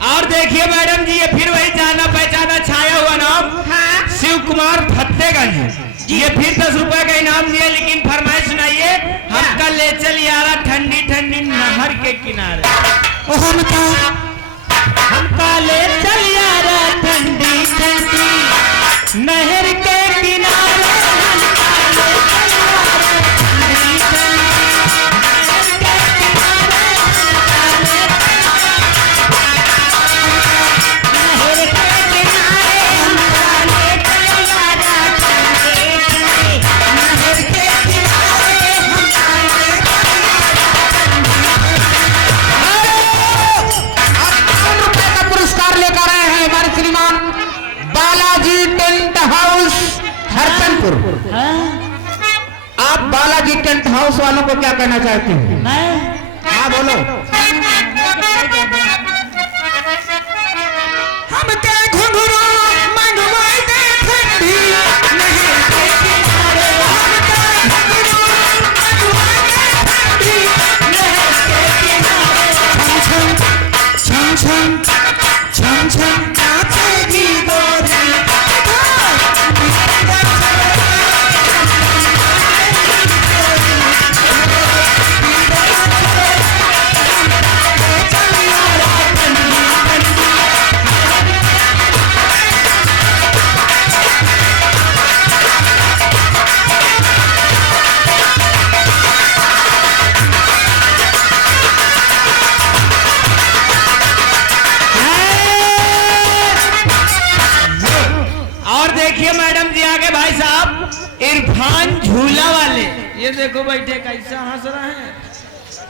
और देखिए मैडम जी, ये फिर वही जाना पहचाना छाया हुआ नाम, हाँ? शिव कुमार फतेहगंज। ये फिर 10 रुपए का इनाम दिया, लेकिन फरमाइश सुनाइए। हमका ले चल यारा ठंडी ठंडी नहर के किनारे। हमका ले चल यारा ठंडी ठंडी नहर के किनारे। Balaji tent house Harchandpur. आप बालाजी टेंट हाउस वालों को क्या कहना चाहते हैं? हाँ बोलो। हम क्या घुंघरू मंगवाई दे ठंडी नहर के किनारे। हम क्या घुंघरू मंगवाई दे ठंडी नहर के किनारे। छम छम छम छम नाचेगी गोरी। देखिए मैडम जी आगे भाई साहब इरफान झूला वाले, ये देखो बैठे कैसा हंस रहे हैं।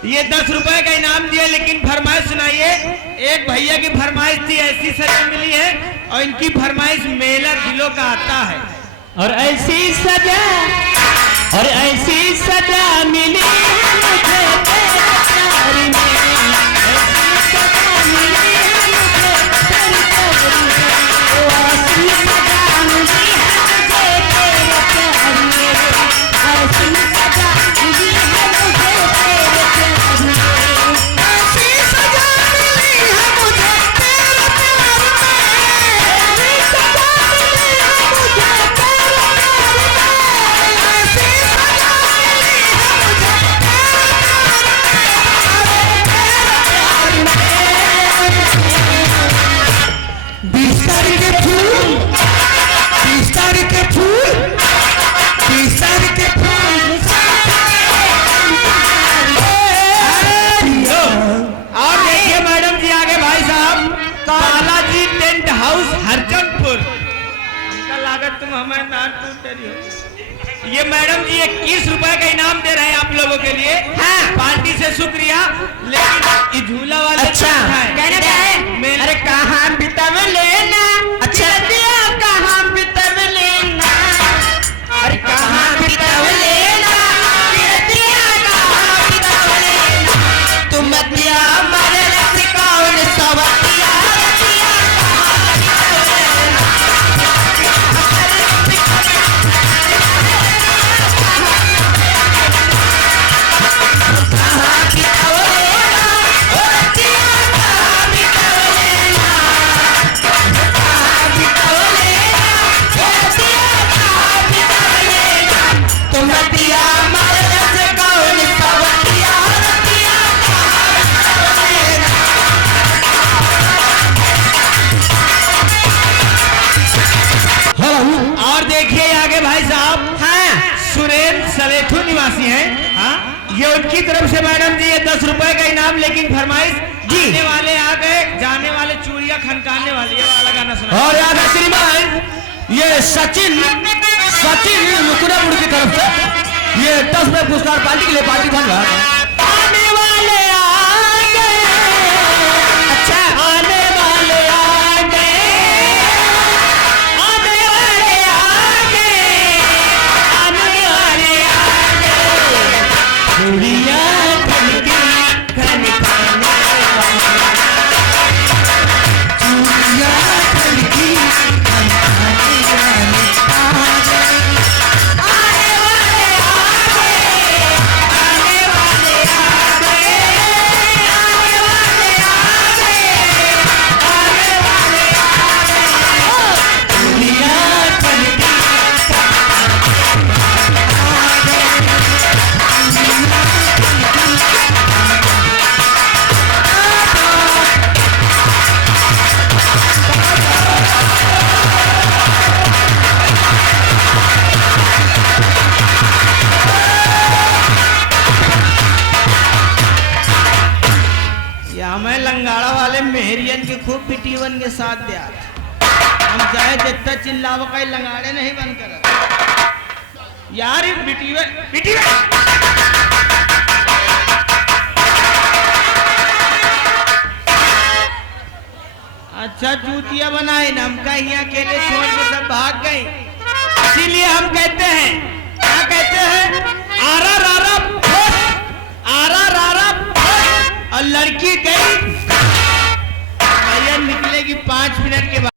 ये 10 रुपए का इनाम दिया, लेकिन फरमाइश सुनाइए। एक भैया की फरमाइश थी, ऐसी सजा मिली है, और इनकी फरमाइश मेला दिलों का आता है। और ऐसी सजा मिली है मुझे तेरे प्यार में। ऐसी सजा मिली है मुझे तेरे प्यार में। ओ ऐसी सजा मिली है मुझे तेरे प्यार में। ऐसी सजा मिली है मुझे तेरे प्यार में। ऐसी सजा मिली है मुझे तेरे प्यार में। ऐसी सजा मिली है मुझे तेरे प्यार में। ऐसी सजा मिली है मुझे बालाजी टेंट हाउस हरचंदपुर। हमका लागत तुम हमें ना टूट रही हो। ये मैडम जी 21 रुपए का इनाम दे रहे हैं आप लोगों के लिए। हाँ। पार्टी से शुक्रिया, लेकिन झूला वाले अच्छा कहना क्या है? अरे कहाँ बितव लेना। अच्छा कहाँ बितव लेना। अरे कहाँ बितव लेना। कहाँ बितव लेना। तुम दिया मरे कौन सवतिया। और देखिए आगे भाई साहब, हाँ, सुरेंद्र सलेठू निवासी हैं। हाँ, ये उनकी तरफ से मैडम जी ये 10 रुपए का इनाम, लेकिन फरमाइश जीने वाले आ गए, जाने वाले चूड़िया खनकाने वाले, ये वाला गाना सुना। और याद है श्रीमान, ये सचिन मुकुरापुर की तरफ से ये 10 रुपए पुरस्कार पार्टी के लिए पार्टी धन आने वाले आ गए। अच्छा, आने वाले आ गए। आने वाले आ गए। आने वाले आ गए। चूड़िया खनकी खनकाने वाले। चूड़िया खनकी खनकाने वाले आ गए। आने वाले आ गए। आने वाले वाले मेहरियन के खूब पिटीवन के साथ दिया हम चाहे जितना चिल्लाव कहीं लंगाड़े नहीं बंद कर यार ये पिटीवन अच्छा चूतिया बनाए ना हमका यहाँ अकेले छोड़ के सब भाग गए इसीलिए हम कहते हैं क्या कहते हैं आरा रारा आरा रारा और लड़की गई भैया निकलेगी 5 मिनट के बाद।